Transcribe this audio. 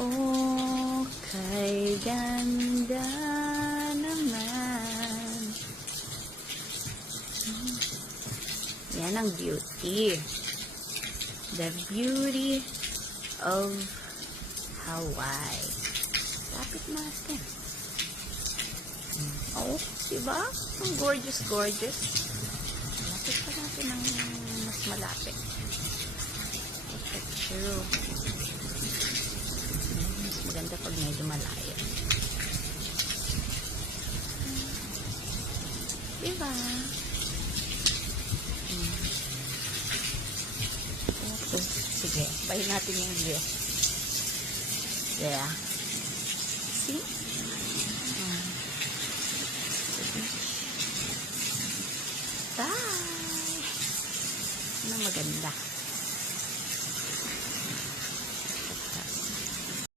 Oh, kay ganda naman. Yan ang beauty. The beauty of Hawaii. Lapit natin. Oh, diba? Ang gorgeous, gorgeous. Lapit pa natin ng mas malapit. Picture. Mas maganda pag medyo malayo. Diba? Okay. Sige, bahin natin yung view. Yeah. See?